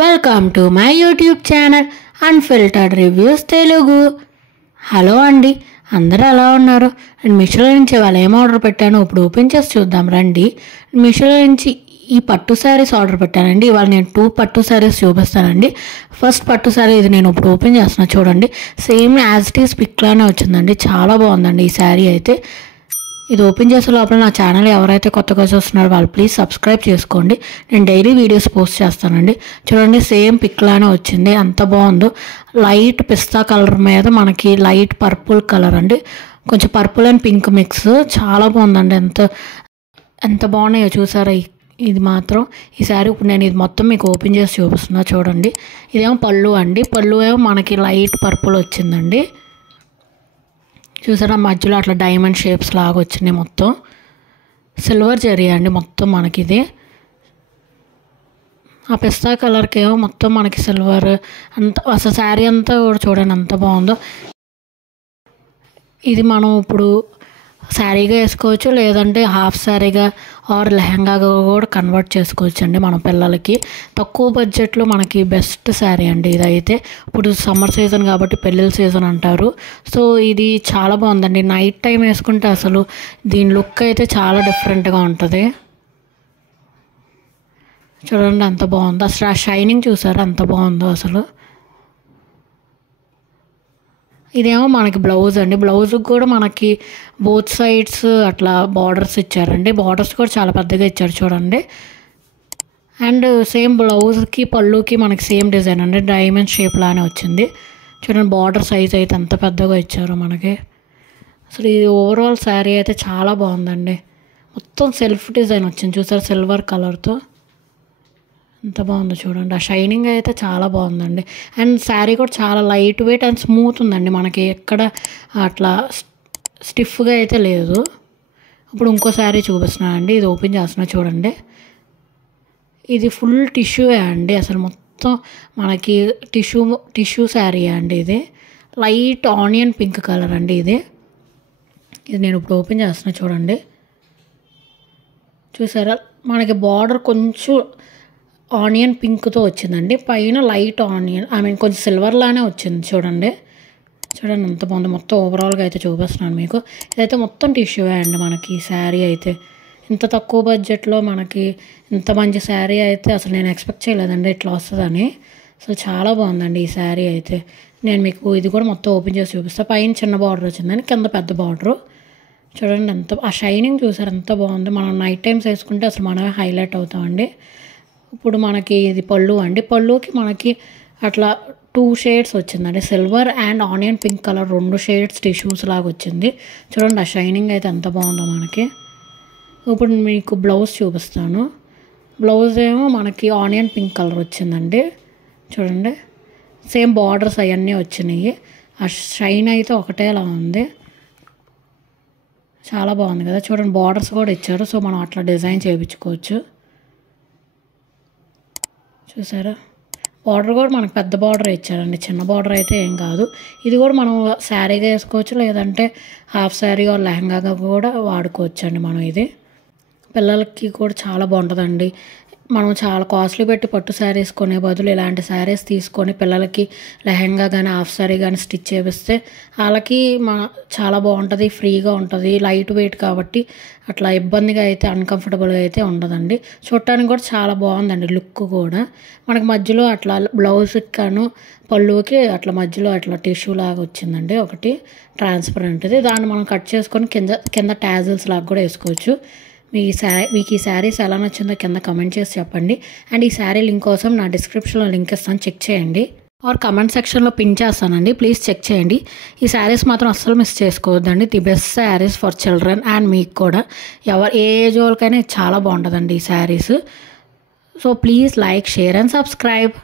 Welcome to my YouTube channel unfiltered reviews Telugu. Hello అండి, అందరూ ఎలా ఉన్నారు? అండ్ మీషోలో నుంచి వాళ్ళు ఏం ఆర్డర్ పెట్టానో ఇప్పుడు ఓపెన్ చేసి చూద్దాం రండి. మీషోలో నుంచి ఈ పట్టు శారీస్ ఆర్డర్ పెట్టానండి. ఇవాళ నేను 2 పట్టు శారీస్ చూపిస్తానండి. ఫస్ట్ పట్టు శారీ ఇది నేను ఇప్పుడు ఓపెన్ చేస్తున్నా చూడండి. సేమ్ యాజ్ ఇట్ ఈస్ పిక్లానే వచ్చిందండి. చాలా బాగుందండి ఈ శారీ అయితే. ఇది ఓపెన్ చేసే లోపల నా ఛానల్ ఎవరైతే కొత్తగా చూస్తున్నారో వాళ్ళు ప్లీజ్ సబ్స్క్రైబ్ చేసుకోండి. నేను డైలీ వీడియోస్ పోస్ట్ చేస్తానండి. చూడండి సేమ్ పిక్లానే వచ్చింది. అంత బాగుందో. లైట్ పిస్తా కలర్ మీద మనకి లైట్ పర్పుల్ కలర్ అండి. కొంచెం పర్పుల్ అండ్ పింక్ మిక్స్. చాలా బాగుందండి. ఎంత బాగున్నాయో చూసారా. ఇది మాత్రం ఈ శారీ ఇప్పుడు నేను ఇది మొత్తం మీకు ఓపెన్ చేసి చూపిస్తున్నా చూడండి. ఇదేమో పళ్ళు అండి. పళ్ళు ఏమో మనకి లైట్ పర్పుల్ వచ్చిందండి. చూసారా మధ్యలో అట్లా డైమండ్ షేప్స్ లాగా వచ్చినాయి. మొత్తం సిల్వర్ జరీ అండి మొత్తం మనకి ఇది. ఆ పిస్తా కలర్కి ఏమో మొత్తం మనకి సిల్వర్ అంత అసలు శారీ అంతా కూడా చూడండి ఎంత బాగుందో. ఇది మనం ఇప్పుడు శారీగా వేసుకోవచ్చు, లేదంటే హాఫ్ శారీగా ఆర్ లెహంగాగా కూడా కన్వర్ట్ చేసుకోవచ్చు అండి మన పిల్లలకి. తక్కువ బడ్జెట్లో మనకి బెస్ట్ శారీ అండి ఇదైతే. ఇప్పుడు సమ్మర్ సీజన్ కాబట్టి పెళ్ళిళ్ళ సీజన్ అంటారు. సో ఇది చాలా బాగుందండి. నైట్ టైం వేసుకుంటే అసలు దీని లుక్ అయితే చాలా డిఫరెంట్గా ఉంటుంది. చూడండి ఎంత బాగుందో. అసలు ఆ షైనింగ్ చూసారా ఎంత బాగుందో అసలు. ఇదేమో మనకి బ్లౌజ్ అండి. బ్లౌజ్కి కూడా మనకి బోత్ సైడ్స్ అట్లా బార్డర్స్ ఇచ్చారండి. బార్డర్స్ కూడా చాలా పెద్దగా ఇచ్చారు చూడండి. అండ్ సేమ్ బ్లౌజ్కి పళ్ళుకి మనకి సేమ్ డిజైన్ అండి. డైమండ్ షేప్ లానే వచ్చింది చూడండి. బార్డర్ సైజ్ అయితే ఎంత పెద్దగా ఇచ్చారు మనకి. అసలు ఇది ఓవరాల్ శారీ అయితే చాలా బాగుందండి. మొత్తం సెల్ఫ్ డిజైన్ వచ్చింది చూసారు సిల్వర్ కలర్తో. ఎంత బాగుందో చూడండి. ఆ షైనింగ్ అయితే చాలా బాగుందండి. అండ్ శారీ కూడా చాలా లైట్ వెయిట్ అండ్ స్మూత్ ఉందండి. మనకి ఎక్కడ అట్లా స్టిఫ్గా అయితే లేదు. ఇప్పుడు ఇంకో శారీ చూపిస్తున్నాను అండి. ఇది ఓపెన్ చేస్తున్నా చూడండి. ఇది ఫుల్ టిష్యూయే అండి. అసలు మొత్తం మనకి టిష్యూ శారీ అండి ఇది. లైట్ ఆనియన్ పింక్ కలర్ అండి ఇది. నేను ఇప్పుడు ఓపెన్ చేస్తున్నా చూడండి. చూసారా మనకి బార్డర్ కొంచెం ఆనియన్ పింక్తో వచ్చిందండి. పైన లైట్ ఆనియన్ కొంచెం సిల్వర్ లానే వచ్చింది చూడండి. చూడండి ఎంత బాగుంది. మొత్తం ఓవరాల్గా అయితే చూపిస్తున్నాను మీకు. ఇదైతే మొత్తం టిష్యూవే అండి మనకి ఈ శారీ అయితే. ఇంత తక్కువ బడ్జెట్లో మనకి ఇంత మంచి శారీ అయితే అసలు నేను ఎక్స్పెక్ట్ చేయలేదండి ఇట్లా వస్తుందని. అసలు చాలా బాగుందండి ఈ శారీ అయితే. నేను మీకు ఇది కూడా మొత్తం ఓపెన్ చేసి చూపిస్తాను. పైన చిన్న బార్డర్ వచ్చిందని, కింద పెద్ద బార్డరు. చూడండి ఎంత ఆ షైనింగ్ చూసారు ఎంత బాగుంది. మనం నైట్ టైమ్స్ వేసుకుంటే అసలు మనమే హైలైట్ అవుతామండి. ఇప్పుడు మనకి ఇది పళ్ళు అండి. పళ్ళుకి మనకి అట్లా 2 షేడ్స్ వచ్చిందండి. Silver and onion pink colour 2 shades tissues లాగా వచ్చింది చూడండి. ఆ షైనింగ్ అయితే ఎంత బాగుందో మనకి. ఇప్పుడు మీకు బ్లౌజ్ చూపిస్తాను. బ్లౌజ్ ఏమో మనకి ఆనియన్ పింక్ కలర్ వచ్చిందండి చూడండి. సేమ్ బార్డర్స్ అవన్నీ వచ్చినాయి. ఆ షైన్ అయితే ఒకటేలా ఉంది. చాలా బాగుంది కదా చూడండి. బార్డర్స్ కూడా ఇచ్చారు. సో మనం అట్లా డిజైన్ చేయించుకోవచ్చు. చూసారా బార్డర్ కూడా మనకు పెద్ద బార్డర్ ఇచ్చారండి. చిన్న బార్డర్ అయితే ఏం కాదు. ఇది కూడా మనం శారీగా వేసుకోవచ్చు, లేదంటే హాఫ్ శారీ ఆర్ లెహంగాగా కూడా వాడుకోవచ్చు అండి మనం. ఇది పిల్లలకి కూడా చాలా బాగుంటుందండి. మనం చాలా కాస్ట్లీ పెట్టి పట్టు శారీస్ కొనే బదులు ఇలాంటి శారీస్ తీసుకొని పిల్లలకి లెహంగా కానీ హాఫ్ శారీ కానీ స్టిచ్ చేపిస్తే వాళ్ళకి చాలా బాగుంటుంది. ఫ్రీగా ఉంటుంది. లైట్ వెయిట్ కాబట్టి అట్లా ఇబ్బందిగా అయితే అన్కంఫర్టబుల్గా అయితే ఉండదండి. చూడటానికి కూడా చాలా బాగుందండి లుక్ కూడా. మనకి మధ్యలో అట్లా బ్లౌజ్కి కాను పళ్ళుకి అట్లా మధ్యలో అట్లా టిష్యూ లాగా వచ్చిందండి ఒకటి ట్రాన్స్పరెంట్ది. దాన్ని మనం కట్ చేసుకొని కింద టాజిల్స్ లాగా కూడా వేసుకోవచ్చు. మీకు ఈ శారీస్ ఎలా నచ్చిందో కింద కమెంట్ చేసి చెప్పండి. అండ్ ఈ శారీ లింక్ కోసం నా డిస్క్రిప్షన్లో లింక్ ఇస్తాను, చెక్ చేయండి. ఆర్ కమెంట్ సెక్షన్లో పిన్ చేస్తానండి, ప్లీజ్ చెక్ చేయండి. ఈ శారీస్ మాత్రం అస్సలు మిస్ చేసుకోవద్దండి. The best saris for children and మీకు కూడా ఏ ఏజ్ వాళ్ళకైనా చాలా బాగుంటుందండి ఈ saris. So please like, share and subscribe.